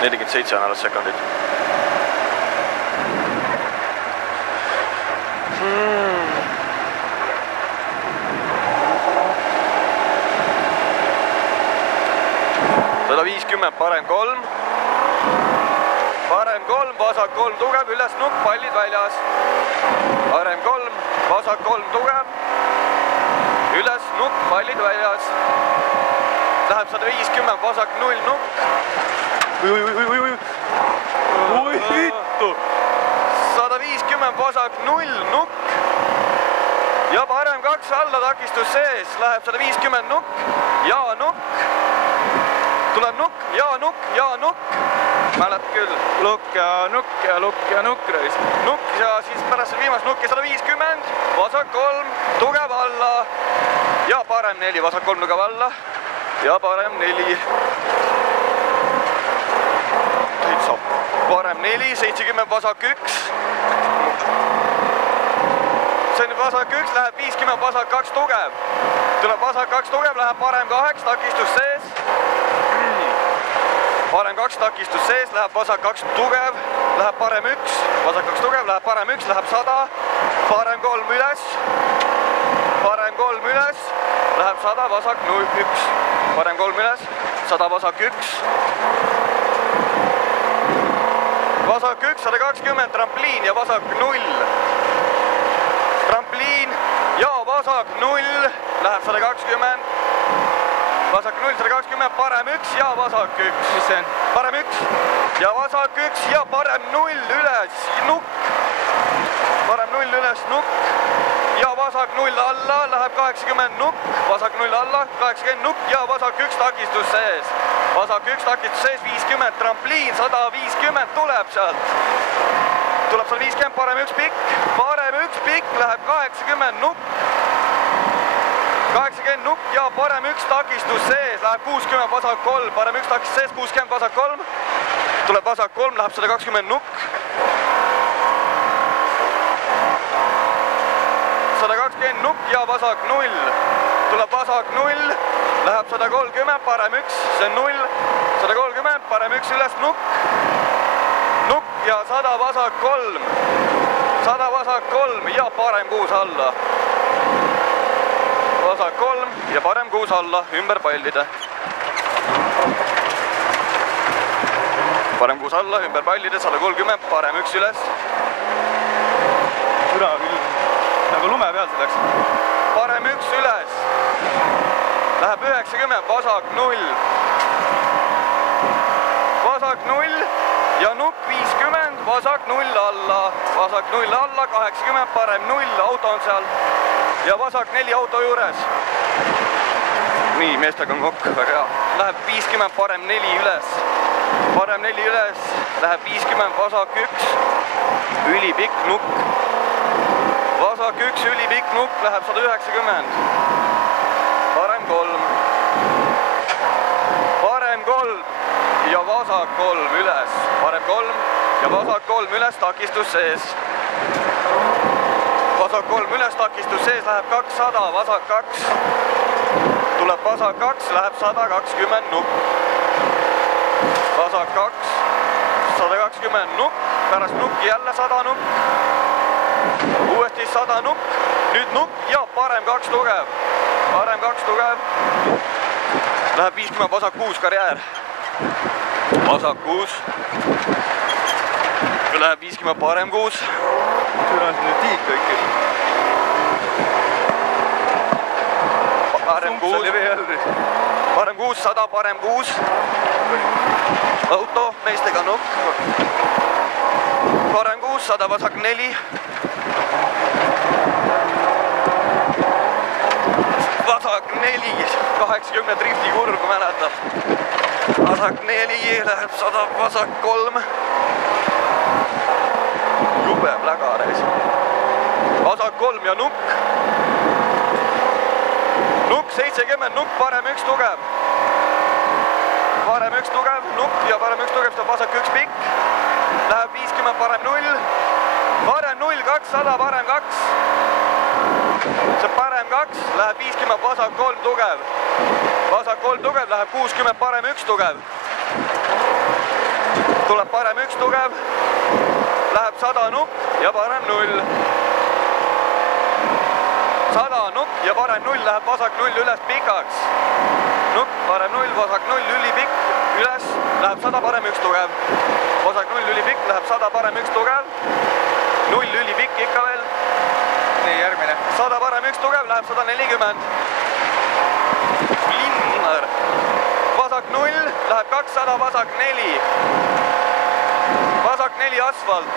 47 on alles sekundit. Sada 50, parem 3. Parem 3, vasak 3 tugev, üles nukk, pallid väljas. Parem 3, vasak 3 tugev. Üles nukk, pallid väljas. Läheb 150, vasak 0 nukk. Oi vittu! 150, vasak 0 nukk. Ja parem 2 alla, takistus sees. Läheb 150 nukk ja nukk. Tuleb nukk ja nukk ja nukk. Mälet küll. Lukk ja nukk ja lukk ja nukk reis. Nukk ja siis pärast viimast nukki 150. Vasak 3, tugev alla. Ja parem 4, vasak 3 tugev alla. Ja parem 4. Parem 4, 70, vasak 1. See on vasak 1, läheb 50, vasak 2 tugev. Tuleb vasak 2 tugev, läheb parem 8, takistus sees. Parem 2 takistus sees, läheb vasak 2 tugev, läheb parem 1. Vasak 2 tugev, läheb parem 1, läheb 100. Parem 3 üles. Parem 3 üles. Läheb 100, vasak 0, 1. Parem 3 üles, 100, vasak 1. Vasak 1, 120, trampliin ja vasak 0. Trampliin ja vasak 0, läheb 120. Vasak 0, 120, parem 1 ja vasak 1. Mis see on? Parem 1 ja vasak 1 ja parem 0 üles, nukk. Parem 0 üles, nukk. Ja vasak 0 alla, läheb 80 nukk. Vasak 0 alla, 80 nukk ja vasak 1 takistus sees. Vasak 1 takistus sees, 50, trampliin, 150 tuleb sealt. Tuleb 150, parem 1 pikk. Parem 1 pikk, läheb 80 nukk. 80 nukk ja parem 1 takistus sees, läheb 60, vasak 3. Parem 1 takistus sees, 60, vasak 3. Tuleb vasak 3, läheb 120 nukk. 120 nukk ja vasak 0. Tuleb vasak 0, läheb 130, parem 1, see on 0. 130, parem 1 üles nukk. Nukk ja 100 vasak 3. 100 vasak 3 ja parem 6 alla. Vasak 3 ja parem 6 alla, ümber pallide. Parem 6 alla, ümber pallide, 130, parem 1 üles. Üra küll. Nagu lume peal see läks. Parem 1 üles. Läheb 90, vasak 0. Vasak 0 ja nukk 50, vasak 0 alla. Vasak 0 alla, 80, parem 0, auto on seal. Ja vasak 4 auto juures. Nii, meestega on kokk, väga hea. Läheb 50, parem 4 üles. Parem 4 üles, läheb 50, vasak 1. Ülipikk nukk. Vasak 1, ülipikk nukk, läheb 190. Parem 3. Parem 3 ja vasak 3 üles. Parem 3 ja vasak 3 üles, takistus sees. Vasak 3 üles, takistus sees, läheb 200, vasak 2. Tuleb vasak 2, läheb 120 nukk. Vasak 2, 120 nukk, pärast nukki jälle 100 nukk. Uuesti 100 nukk, nüüd nukk ja parem 2 tugev. Parem 2 tugev. Läheb 50, vasak 6 karjäär. Vasak 6. Läheb 50, parem 6. Üra siin nüüd tiik kõik. Parem 6. Parem 6, 100, parem 6. Auto, meestega nukk. Parem 6, 100, vasak 4. Vasak 4, 80 drifti kurv, kui mäletab. Vasak 4, läheb 100, vasak 3. Jube pläga reis. Vasak 3 ja nukk. Nukk 70, nukk, parem 1 tugev. Parem 1 tugev, nukk ja parem 1 tugev, vasak 1 pikk. Läheb 50, parem 0. Parem 0, 200, parem 2. See parem 2, läheb 50, vasak 3 tugev. Vasak 3 tugev, läheb 60, parem 1 tugev. tuleb parem 1 tugev, läheb 100 nukk ja parem 0. 100 nukk ja parem 0 läheb vasak 0 üles pikaks. Nukk, parem 0, vasak 0, ülipikk, üles, läheb 100 parem 1 tugev. Vasak 0, ülipikk, läheb 100 parem 1 tugev. 0 ülipikk ikka veel. Nii, järgmine. 100 parem 1 tugev, läheb 140. Linnar. Vasak 0, läheb 200, vasak 4. Vasak 4 asfalt.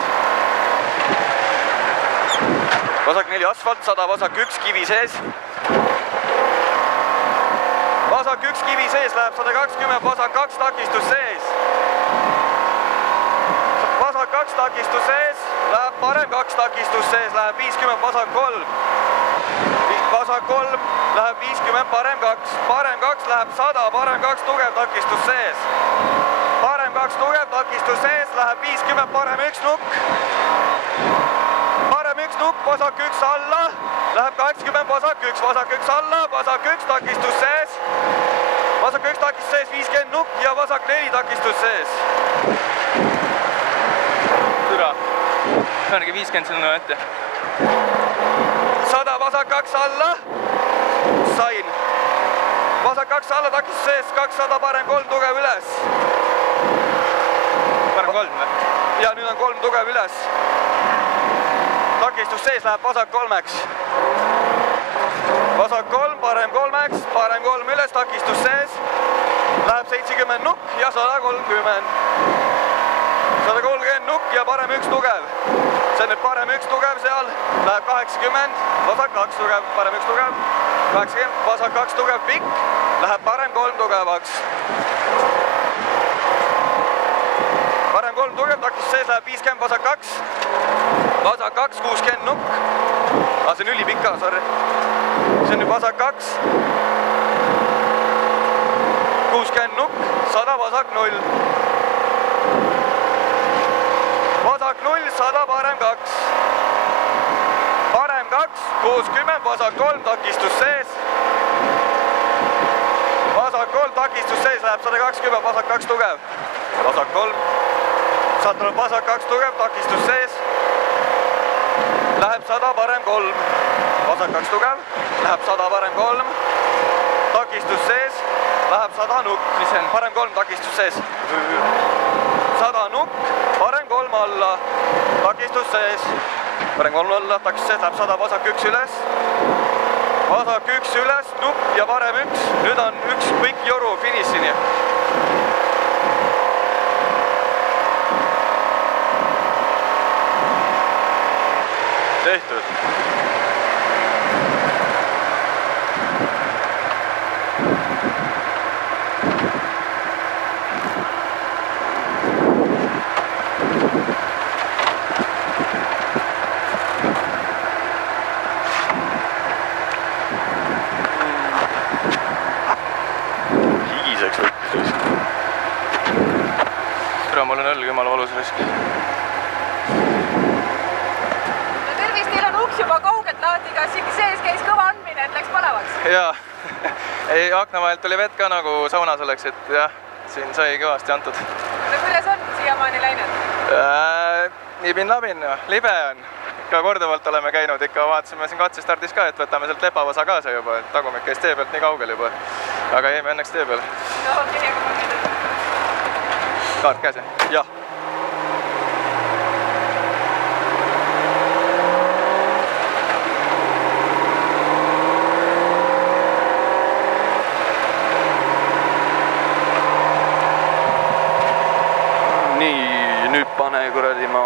Vasak 4 asfalt, 100, vasak 1 kivi sees. Vasak 1 kivi sees läheb 120, vasak 2 takistus sees. Vasak 2 takistus sees, läheb parem 2 takistus sees, läheb 50, vasak 3. Vasak 3 läheb 50, parem 2. Parem 2 läheb 100, parem 2 tugev takistus sees. Parem 2 tugev takistus sees, läheb 50, parem 1 nukk. Parem 1 nukk, vasak 1 alla, läheb 80, vasak 1, vasak 1 alla, vasak 1 takistus sees. Vasak 1 takistus sees, 50 nukk ja vasak 4 takistus sees. Türa. Saanegi 50 sinna ette. 100, vasak 2 alla. Sain. Vasak 2 alla takistus sees, 200, parem 3 tugev üles. Parem 3 või? Ja nüüd on 3 tugev üles. Takistus sees läheb vasak 3-ks. Vasak 3, parem 3-ks, parem 3 üles, takistus sees. Läheb 70 nukk ja 130. 130 nukk ja parem 1 tugev. See on nüüd parem 1 tugev seal, läheb 80, vasak 2 tugev, parem 1 tugev. 80, vasak 2 tugev pikk, läheb parem 3 tugevaks. Parem 3 tugev, takistus sees läheb 50, vasak 2. Vasak 2, 60 nukk. See on ülipika, sorry. See on nüüd vasak 2. 60 nukk, 100, vasak 0. Vasak 0, 100, parem 2. Parem 2, 60, vasak 3, takistus sees. Vasak 3, takistus sees, läheb 120, vasak 2 tugev. Vasak 3. Sealt tuleb vasak 2 tugev, takistus sees. Läheb 100, parem 3. Vasak 2 tugev, läheb 100, parem 3. Takistus sees, läheb 100 nukk. Mis see on? Parem 3, takistus sees. 100 nukk, parem 3 alla. Takistus sees. Parem 3 alla, takistus sees, läheb 100, vasak 1 üles. Vasak 1 üles, nukk ja parem 1. Nüüd on 1 pikk joru finissini. Tehtud. Higiseks võttis. Türa, mul on õlg jumala valus risk. Juba kaugelt lahti, kas siin sees käis kõva andmine, et läks põlevaks? Jaa, ei, akna vahelt tuli vett ka nagu saunas oleks, et jah, siin sai kõvasti antud. No kuidas on siiamaani läinud? Nibin-nabin, libe on. Ikka korduvalt oleme käinud, ikka vaatasime siin katsestardis ka, et võtame sealt lepavasa kaasa juba, et tagumik käis tee pealt nii kaugel juba. Aga jäime õnneks tee peale. No okei, aga ma nüüd. Kaart käes, jah? Jah. Nii, nüüd pane kuradi ma